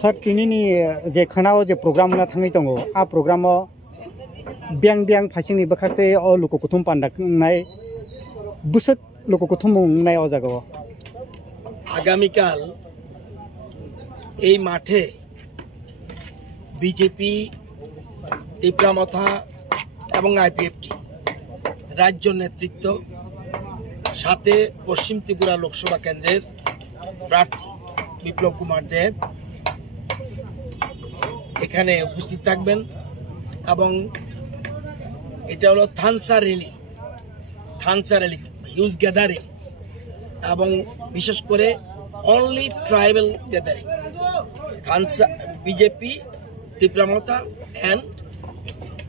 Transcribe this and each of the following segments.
Sir, kini ni je khanao je program na thangi tongo a program o biang biang phasing ni bakhate o loko kuthum panda nai busat loko kuthum nai o jago আগামীকাল এই মাঠে BJP তীব্রামথা এবং IPFT রাজ্য নেতৃত্ব সাথে পশ্চিম ত্রিপুরা লোকসভা কেন্দ্রের প্রার্থী বিপ্লব কুমার দেব এখানে উপস্থিত থাকবেন এবং এটা হলো থানসা র্যালি হিউজ গ্যাদারিং এবং বিশেষ করে only tribal gathering Thansa BJP Tipramotha and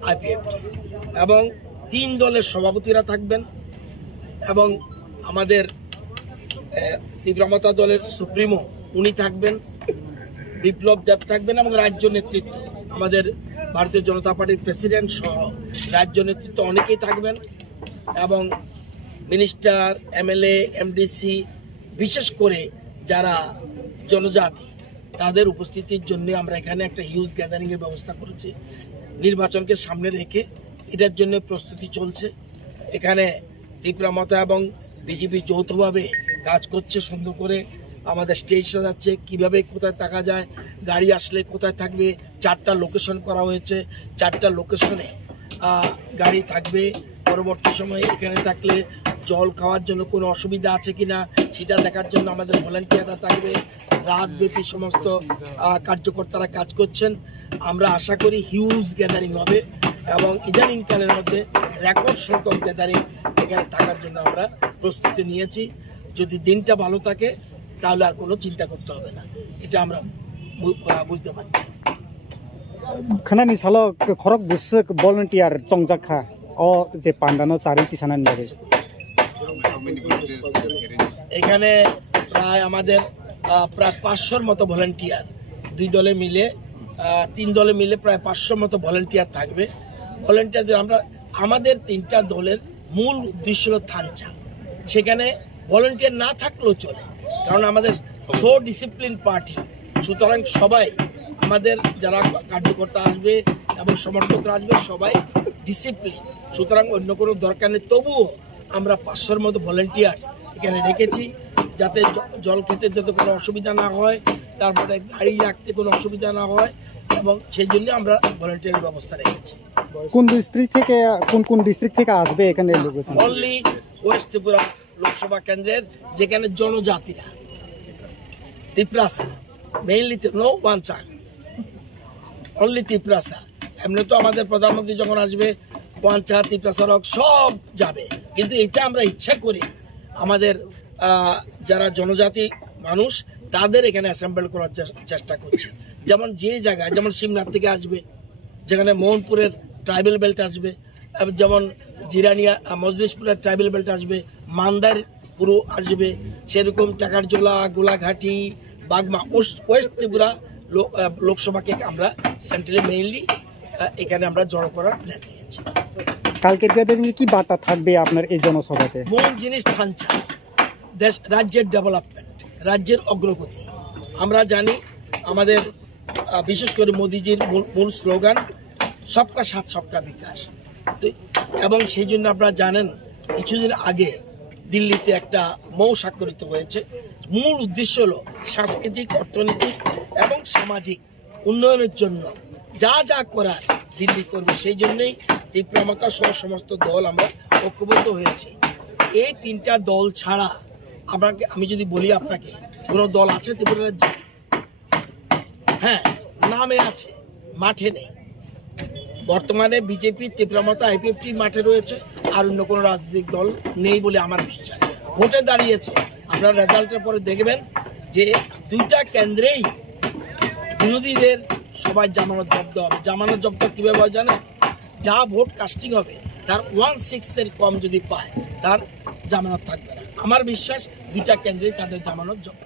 IPFT এবং 3 দলের সভাপতিরা থাকবেন এবং আমাদের তীব্রামথা দলের সুপ্রিমো উনি থাকবেন বিপ্লব দেব থাকবেন এবং রাজ্য নেতৃত্ব আমাদের ভারতীয় জনতা পার্টির প্রেসিডেন্ট সহ রাজ্য নেতৃত্ব অনেকেই থাকবেন এবং মিনিস্টার এমএলএ এমডিসি বিশেষ করে যারা জনজাতি তাদের উপস্থিতির জন্য আমরা এখানে একটা হিউজ গ্যাদারিং এর ব্যবস্থা করেছি নির্বাচনকে সামনে রেখে এটার জন্য প্রস্তুতি চলছে এখানে তীব্রামথা এবং বিজেপি যৌথভাবে কাজ করছে সুন্দর করে আমাদের স্টেজ সাজাচ্ছে কিভাবে কোথায় থাকা যায় গাড়ি আসলে কোথায় থাকবে 4টা লোকেশন করা হয়েছে 4টা লোকেশনে গাড়ি থাকবে পরবর্তী সময়ে এখানে থাকলে জল খাওয়ার জন্য কোনো অসুবিধা আছে কিনা সেটা দেখার জন্য আমাদের ভলান্টিয়াররা থাকবে রাতব্যাপী সমস্ত কার্যকর্তারা কাজ করছেন আমরা আশা করি হিউজ গ্যাদারিং হবে এবং ইদানিং কালের মধ্যে রেকর্ড সংখ্যক গ্যাদারিং এখানে থাকার জন্য আমরা প্রস্তুতি নিয়েছি যদি দিনটা ভালো থাকে তাহলে আর কোনো চিন্তা করতে হবে না এটা আমরা বুঝতে পারছি খানানি সালো খরক বুসক ভলান্টিয়ার চংজাখা ও যে পান্ডানো চারি কিসানান যাবে এখানে প্রায় আমাদের প্রায় 500 মতো ভলান্টিয়ার 2 দলে মিলে 3 দলে মিলে প্রায় 500 মতো ভলান্টিয়ার থাকবে ভলান্টিয়ারদের আমরা আমাদের 3টা দলের মূল উদ্দেশ্য হলো থানচা সেখানে ভলান্টিয়ার না থাকলেও চলে কারণ আমাদের সো ডিসিপ্লিন পার্টি সুতরাং সবাই আমাদের যারা কার্যকর্তা আসবে এবং সমর্থকরা আসবে সবাই ডিসিপ্লিন সুতরাং অন্য কোনো দরকার নেই তবুও আমরা 500-র মতো ভলান্টিয়ার্স এখানে রেখেছি যাতে জল খেতে যাতে কোনো অসুবিধা না হয় তারপরে গাড়ি রাখতে কোনো অসুবিধা না হয় এবং সেই জন্য আমরা ভলান্টিয়ারের ব্যবস্থা রেখেছি কোন ডিস্ট্রিক্ট থেকে কোন ডিস্ট্রিক্ট থেকে আসবে এখানে লোকজন অনলি ওয়েস্ট ত্রিপুরা লোকসভা কেন্দ্রের যেখানে জনজাতিরা Tiprasa mainly no ওয়ানচা only Tiprasa এমনি তো আমাদের প্রধানমন্ত্রী যখন আসবে ওয়ানচা তিপ্রাসা রক সব যাবে কিন্তু এটা আমরা ইচ্ছা করি আমাদের যারা জনজাতি মানুষ তাদের এখানে অ্যাসেম্বল করার চেষ্টা করছি যেমন যে জায়গায় যেমন শিমনাথ থেকে আসবে যেখানে মোহনপুরের ট্রাইবেল বেল্ট আসবে যেমন জিরানিয়া মজলিশপুরের ট্রাইবেল বেল্ট আসবে মান্দার পুরো আসবে সেরকম টাকারজোলা গোলাঘাটি বাগমা ওয়েস্ট ত্রিপুরা লোকসভাকে আমরা সেন্ট্রালি মেইনলি এখানে আমরা জড়ো করার প্ল্যান নিয়েছি কালকের গ্যাদারিং কি বার্তা থাকবে আপনার এই জনসভাতে মূল জিনিস থানচা দেশ রাজ্যের ডেভেলপমেন্ট রাজ্যের অগ্রগতি আমরা জানি আমাদের বিশেষ করে মোদিজির মূল স্লোগান সবকা সাথ সবকা বিকাশ এবং সেই জন্য আপনারা জানেন কিছুদিন আগে দিল্লিতে একটা মৌ স্বাক্ষরিত হয়েছে মূল উদ্দেশ্য হলো সাংস্কৃতিক অর্থনৈতিক এবং সামাজিক উন্নয়নের জন্য যা যা করার দিল্লি করবে সেই জন্যই তীব্রামথা সহ সমস্ত দল আমরা ঐক্যবদ্ধ হয়েছি এই 3টা দল ছাড়া আমি যদি বলি আপনাকে কোনো দল আছে ত্রিপুরা রাজ্যে হ্যাঁ নামে আছে মাঠে নেই বর্তমানে বিজেপি, তীব্রমতা, আইপিএফটি মাঠে রয়েছে, আর অন্য কোনো রাজনৈতিক দল নেই বলে আমার বিশ্বাস। ভোটে দাঁড়িয়েছে, আপনারা রেজাল্টের পরে দেখবেন যে দুইটা কেন্দ্রেই বিরোধীদের সবাই জামানত জব্দ হবে। জামানত জব্দ কীভাবে হয় জানেন? যা ভোট কাস্টিং হবে তার 1/6 কম যদি পায় তার জামানত থাকবে না। আমার বিশ্বাস দুইটা কেন্দ্রেই তাদের জামানত জব্দ।